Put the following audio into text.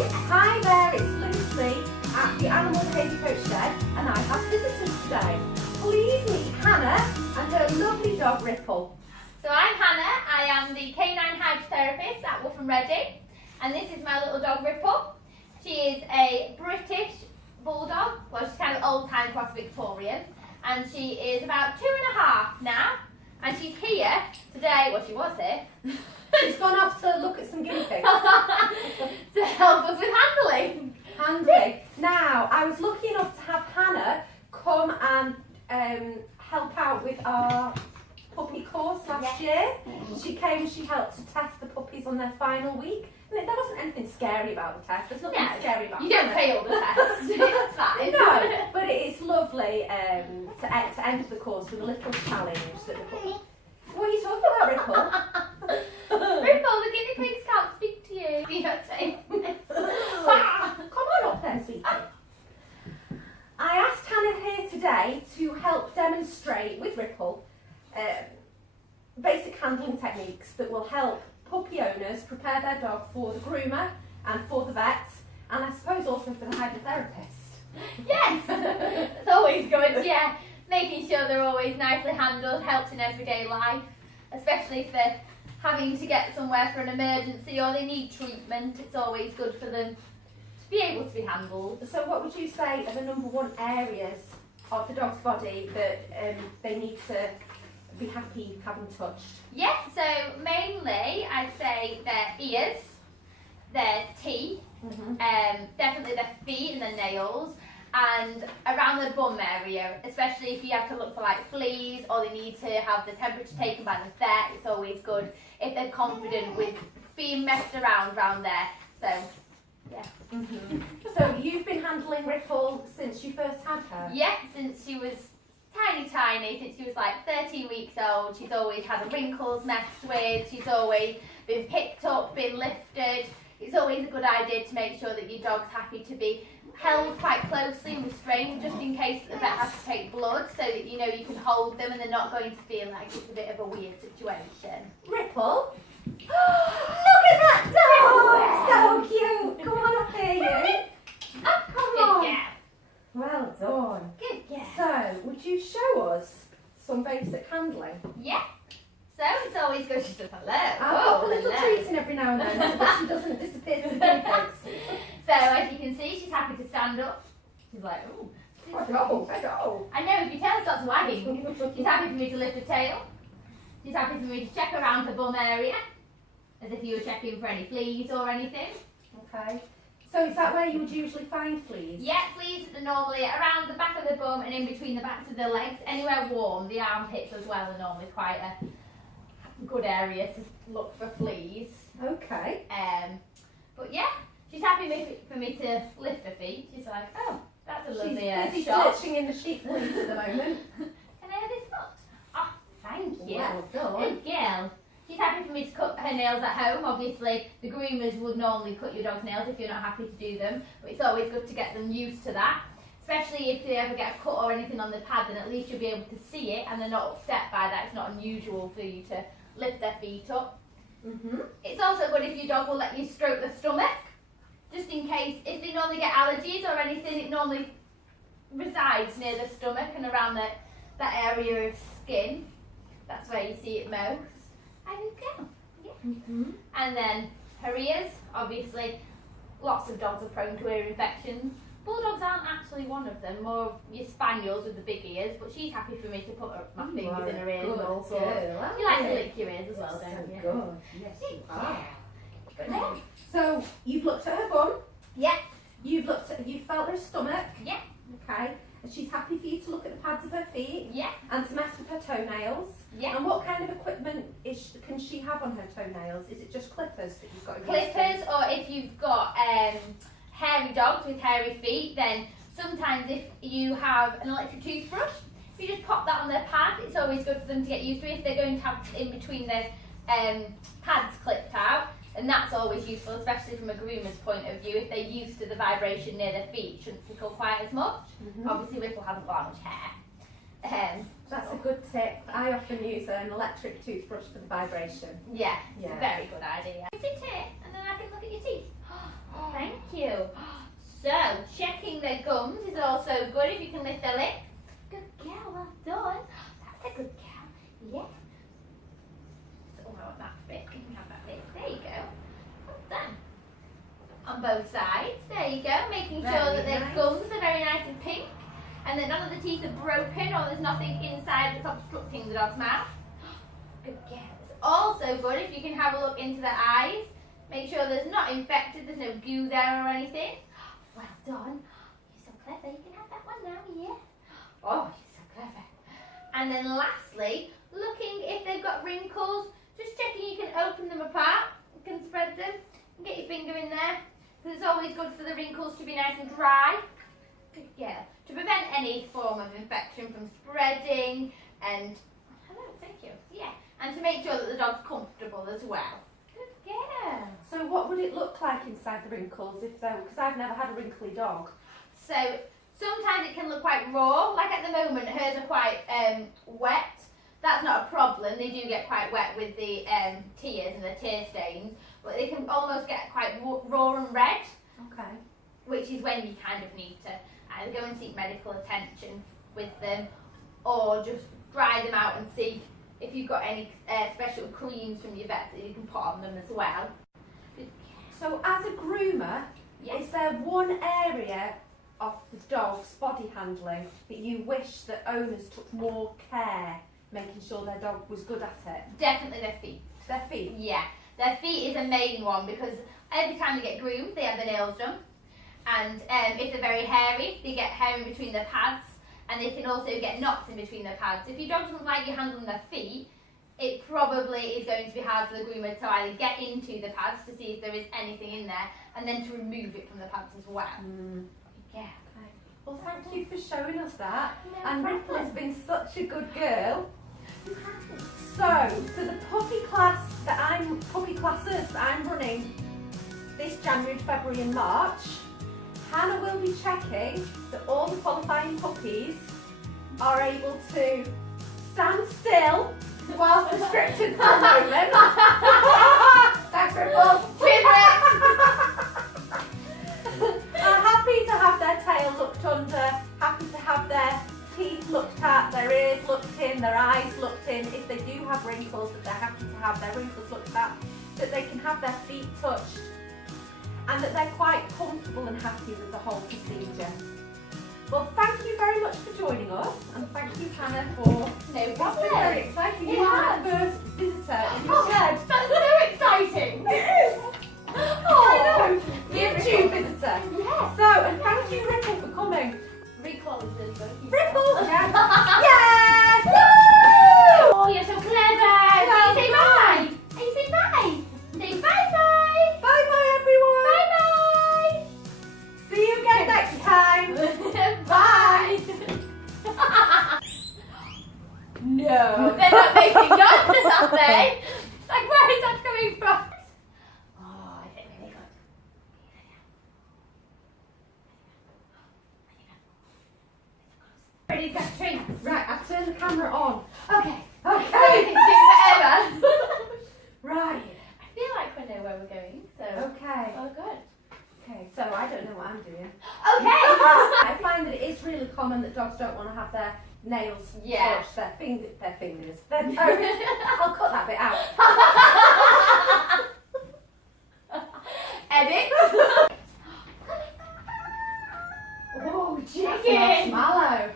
Hi there, it's Lucy at the Animal Behaviour Coach Shed, and I have visitors today. Please meet Hannah and her lovely dog Ripple. So I'm Hannah, I am the canine hygiene therapist at Wolf and Reading, and this is my little dog Ripple. She is a British bulldog, well she's kind of old time cross Victorian, and she is about 2.5 now, and she's here today, well she was here, She's gone off to look at some guinea pigs. to help us with handling. Handling. Now, I was lucky enough to have Hannah come and help out with our puppy course last year. She came, she helped to test the puppies on their final week. And there wasn't anything scary about the test. There's nothing scary about it. You don't fail the test. It's fine. No, but it's lovely to end the course with a little challenge that the puppy... What are you talking about, Ripple? Ripple, the guinea pigs can't speak to you. You don't say. Come on up there, sweetie. I asked Hannah here today to help demonstrate with Ripple basic handling techniques that will help puppy owners prepare their dog for the groomer and for the vet, and I suppose also for the hydrotherapist. Yes, it's always good, yeah. Making sure they're always nicely handled helps in everyday life, especially if they're having to get somewhere for an emergency or they need treatment. It's always good for them to be able to be handled. So what would you say are the #1 areas of the dog's body that they need to be happy having touched? Yeah, so mainly I'd say their ears, their teeth, definitely their feet and their nails, and around the bum area, especially if you have to look for like fleas or they need to have the temperature taken by the vet. It's always good if they're confident with being messed around there. So, yeah. So you've been handling Ripple since you first had her? Yeah, since she was tiny, since she was like 13 weeks old. She's always had the wrinkles messed with, she's always been picked up, been lifted. It's always a good idea to make sure that your dog's happy to be held quite closely and restrained, just in case the vet has to take blood, so that you know you can hold them and they're not going to feel like it's a bit of a weird situation. Ripple? Look at that dog! So cute! Come on up here, you. Come on. Good girl. Well done. Good girl. So, would you show us some basic handling? Yeah. So it's always good. She says hello. I'll put a little treat in every now and then so that she doesn't disappear to the guinea pigs. So as you can see, she's happy to stand up. She's like, oh. I know. I know, if your tail starts wagging. She's happy for me to lift her tail. She's happy for me to check around her bum area, as if you were checking for any fleas or anything. Okay. So is that where you would usually find fleas? Yeah, fleas are normally around the back of the bum and in between the backs of the legs. Anywhere warm, the armpits as well are normally quite a good area to look for fleas. Okay. But yeah, she's happy for me to lift her feet. She's like, oh, that's a lovely She's shot. searching in the sheep fleas at the moment. Can I have this foot? Oh, thank you. Well done. Good girl. She's happy for me to cut her nails at home. Obviously, the groomers would normally cut your dog's nails if you're not happy to do them, but it's always good to get them used to that. Especially if they ever get a cut or anything on the pad, then at least you'll be able to see it and they're not upset by that. It's not unusual for you to lift their feet up. It's also good if your dog will let you stroke the stomach, just in case, if they normally get allergies or anything, it normally resides near the stomach and around that area of skin. That's where you see it most. I think go. Yeah. And then her ears, obviously, lots of dogs are prone to ear infections. Bulldogs aren't actually one of them, more of your spaniels with the big ears, but she's happy for me to put my fingers in her ears and all sorts. You like to lick your ears as well, don't you? Good. Yes, you are. Yeah. So you've looked at her bum. Yeah. You've felt her stomach. Yeah. Okay. And she's happy for you to look at the pads of her feet. Yeah. And to mess with her toenails. Yeah. And what kind of equipment can she have on her toenails? Is it just clippers that you've got? Clippers, or if you've got hairy dogs with hairy feet, then sometimes if you have an electric toothbrush, if you just pop that on their pad, it's always good for them to get used to it. If they're going to have in between their pads clipped out, and that's always useful, especially from a groomer's point of view. If they're used to the vibration near their feet, it shouldn't tickle quite as much. Obviously Ripple hasn't got much hair. That's a good tip. I often use an electric toothbrush for the vibration. Yeah, it's a very good idea. Sit here and then I can look at your teeth. Thank you. So, checking their gums is also good if you can lift their lip. Good girl, well done. That's a good girl. Yeah. Oh, I want that bit. You can have that bit. There you go. Well done. On both sides. There you go. Making sure that their gums are very nice and pink. And that none of the teeth are broken or there's nothing inside that's obstructing the dog's mouth. Good girl. It's also good if you can have a look into their eyes. Make sure there's not infected, there's no goo there or anything. Well done. You're so clever. You can have that one now, yeah? Oh, you're so clever. And then lastly, looking if they've got wrinkles, just checking you can open them apart. You can spread them and get your finger in there. Because it's always good for the wrinkles to be nice and dry. Good girl. To prevent any form of infection from spreading and, hello, thank you, yeah. And to make sure that the dog's comfortable as well. Good girl. So what would it look like inside the wrinkles if they, because I've never had a wrinkly dog. So sometimes it can look quite raw, like at the moment hers are quite wet. That's not a problem, they do get quite wet with the tears and the tear stains, but they can almost get quite raw and red. Okay. Which is when you kind of need to either go and seek medical attention with them or just dry them out and see if you've got any special creams from your vet that you can put on them as well. So as a groomer, Yes. is there one area of the dog's body handling that you wish that owners took more care making sure their dog was good at it? Definitely their feet. Their feet? Yeah, their feet is a main one because every time they get groomed they have their nails done. And if they're very hairy, they get hair in between their pads, and they can also get knots in between their pads. If your dog doesn't like you handling their feet, it probably is going to be hard for the groomer to either get into the pads to see if there is anything in there, and then to remove it from the pads as well. Yeah. Okay. Well, thank you for showing us that. No and problem. Wrinkles has been such a good girl. So, for the puppy classes that I'm running this January, February and March, Hannah will be checking that all the qualifying puppies are able to stand still whilst restricted for a moment. Thanks, Wrinkles. Are happy to have their tail looked under, happy to have their teeth looked at, their ears looked in, their eyes looked in. If they do have wrinkles, that they're happy to have their wrinkles looked at, that they can have their feet touched, and that they're quite comfortable and happy with the whole procedure. Well, thank you very much for joining us, and thank you, Hannah, for No it's problem. been very exciting. It You are has. my first visitor in the shed. That's so exciting! It is. I know. YouTube visitor. Yes. So, and thank you, Ripple, for coming. Recall is really good. Ripple. Yes. Yes. Woo! Oh, you're so clever! Well Say done. bye! Hey, say bye! Say bye-bye! Bye bye, everyone. Bye-bye! See you again next time. Bye! No, they're not making noises, are they? Like, where is that coming from? Oh, I think really good. Ready to get drinks? Right, I've turned the camera on. Okay. Okay. So we can do forever. Right. I feel like we know where we're going, so. Okay. Oh, good. Okay, so I don't know what I'm doing. Okay. I find that it is really common that dogs don't want to have their nails Yeah. touched, their fingers, their toes. I'll cut that bit out. Edit. Oh, chicken. Marshmallow.